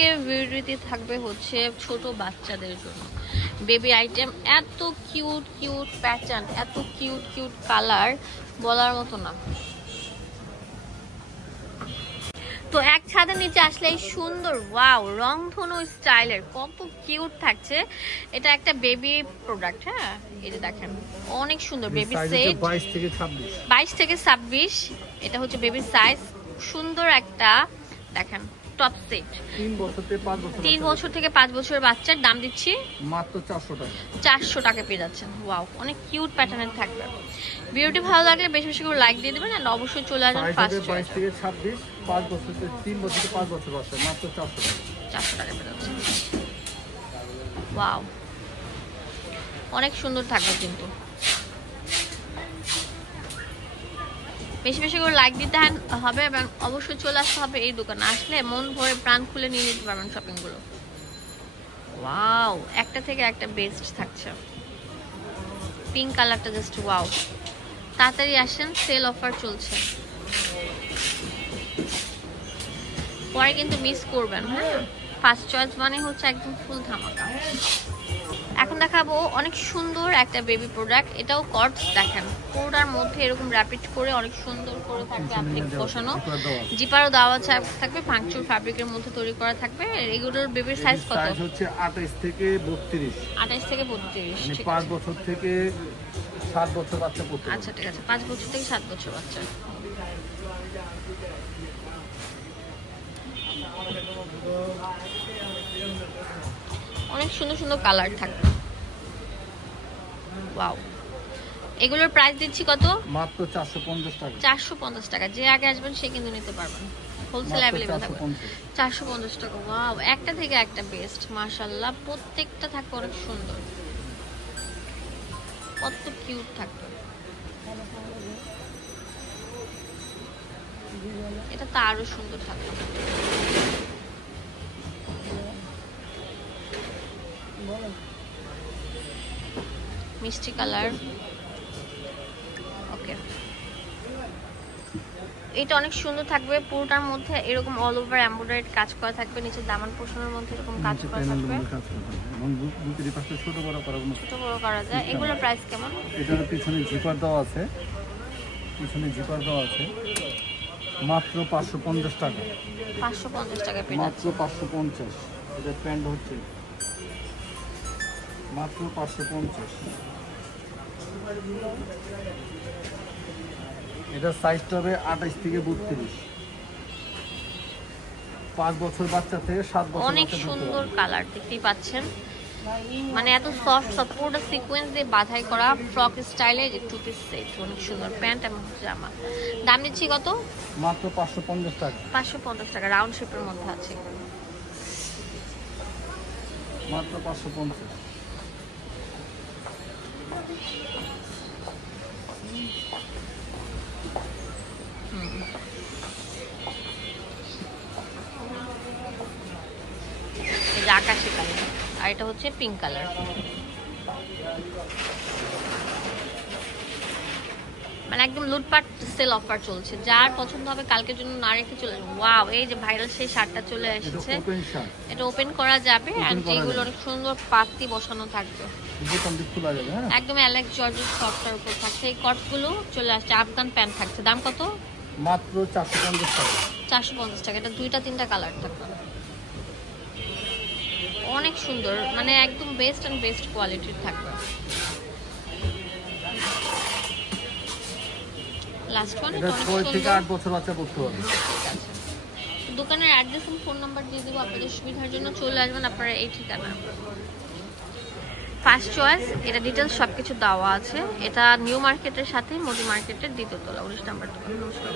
আজকে ভিডিওতে থাকবে হচ্ছে ছোট বাচ্চাদের জন্য বেবি আইটেম। এত কিউট কিউট প্যাটার্ন, এত কিউট কিউট কালার, বলার মতো না। তো এক ছাদের নিচে আসলে এই সুন্দর ওয়াও রংধনু স্টাইলের কত কিউট থাকছে। এটা একটা বেবি প্রোডাক্ট। হ্যাঁ, এই যে দেখেন অনেক সুন্দর বেবি সেট, 22 থেকে 26। এটা হচ্ছে বেবি সাইজ, সুন্দর একটা দেখেন টপ সেট। 3 বছর থেকে 5 বছরের বাচ্চার দাম দিচ্ছি মাত্র 400 টাকা। 400 টাকা পেয়ে যাচ্ছেন। ওয়াও, অনেক কিউট প্যাটার্নের থাকবে। ভিডিওটি ভালো লাগলে বেশি বেশি করে লাইক দিয়ে দিবেন, আর অবশ্যই চলে আসবেন ফার্স্ট 22 থেকে 26, 5 বছর থেকে 3 বছর থেকে 5 বছর বাচ্চা মাত্র 400 টাকা। 400 টাকা পেয়ে যাচ্ছেন। ওয়াও, অনেক সুন্দর থাকবে কিন্তু। বেশি বেশি করে লাইক দিতে হবে এবং অবশ্যই চলে আসতে হবে এই দোকানে। আসলে মন ভরে প্রাণ খুলে নিয়ে নিতে পারবেন শপিং গুলো। ওয়াও, একটা থেকে একটা বেস্ট থাকছে। পিঙ্ক কালারটা জাস্ট ওয়াও। তাড়াতাড়ি আসেন, সেল অফার চলছে, পরে কিন্তু মিস করবেন। হ্যাঁ, ফার্স্ট চয়েস মানে হচ্ছে একদম ফুল ধামাকা। এখন দেখাবো অনেক সুন্দর একটা বেবি প্রোডাক্ট। এটাও কর্ডস দেখেন, পুরোটার মধ্যে এরকম র‍্যাপিড করে অনেক সুন্দর করে থাকবে অ্যাপ্লিক বসানো, জিপারও দেওয়া থাকবে, পাংচুর ফ্যাব্রিকের মধ্যে তৈরি করা থাকবে। এগুলোর বেবির সাইজ কত? সাইজ হচ্ছে 28 থেকে 32। 28 থেকে 32, মানে 5 বছর থেকে 7 বছর বাচ্চা পড়তে। আচ্ছা ঠিক আছে, 5 বছর থেকে 7 বছর বাচ্চা। অনেক সুন্দর সুন্দর কালার থাকবে। ওয়াও, এগুলোর প্রাইস দিচ্ছি কত? মাত্র 450 টাকা। 450 টাকা। যে আগে আসবেন সে কিন্তু নিতে পারবেন, হোলসেল अवेलेबल থাকবে। 450 টাকা। ওয়াও, একটা থেকে একটা বেস্ট মাশাআল্লাহ। প্রত্যেকটা থাকবে অনেক সুন্দর, কত কিউট থাকবে। এটা তো আরো সুন্দর থাকবে। মিষ্টি কালার। ওকে, এটা অনেক সুন্দর থাকবে। পুরোটার মধ্যে এরকম অল ওভার এমব্রয়ডারি কাজ করা থাকবে, নিচে দামান পোষণের মধ্যে এরকম কাজ করা থাকবে। বুকের পাশে ছোট বড় করা যায়। এগুলোর প্রাইস কেমন? এটার পিছনে জিপার দেওয়া আছে, মাত্র 550 টাকা। 550 টাকা পেয়ে মাত্র 550। এটা প্যান্ট হচ্ছে মাত্র 550। এটা সাইজটা হবে 28 থেকে 32। 5 বছর বাচ্চা থেকে 7 বছর। অনেক সুন্দর কালার দেখতেই পাচ্ছেন, মানে এত সফট সাপোর্ট সিকোয়েন্স দিয়ে বাঁধাই করা ফ্রক স্টাইলে যে টু পিস সেট। অনেক সুন্দর প্যান্ট এবং জামা। দাম দিচ্ছি কত? মাত্র 550 টাকা। 550 টাকা, রাউন্ড শেপের মধ্যে আছে। মাত্র 550। আকাশি কালার, আর এটা হচ্ছে পিঙ্ক কালার। মানে একদম লুটপাট সেল অফার চলছে। যার পছন্দ হবে কালকের জন্য না রেখে চলে আসবে। ওয়াও, এই যে ভাইরাল সেই শার্টটা চলে এসেছে। এটা ওপেন করা যাবে, আর যেগুলো অনেক সুন্দর পাতি বসানো থাকবে, একদম অ্যালেক্স জর্জের সফটটার উপর থাকছে। এই কটগুলো চলে আসছে। আফগান প্যান্ট থাকছে। দাম কত? মাত্র 450 টাকা। 450 টাকা। এটা 2টা 3টা কালার থাকবে, অনেক সুন্দর, মানে একদম বেস্ট এন্ড বেস্ট কোয়ালিটির থাকবে। লাস্ট ওয়ান, এটা 6 থেকে 8 বছর বাচ্চা পড়তে পারবে। দোকানের অ্যাড্রেস এবং ফোন নাম্বার দিয়ে দেবো আপনাদের সুবিধার জন্য। চলে আসবেন আপনারা এই ঠিকানা। ফার্স্ট চয়েস, এটা ডিটেলস সবকিছু দেওয়া আছে। এটা নিউ মার্কেটের সাথে মোদি মার্কেটের দ্বিতীয় তলা 19 নম্বর দোকান। নমস্কার।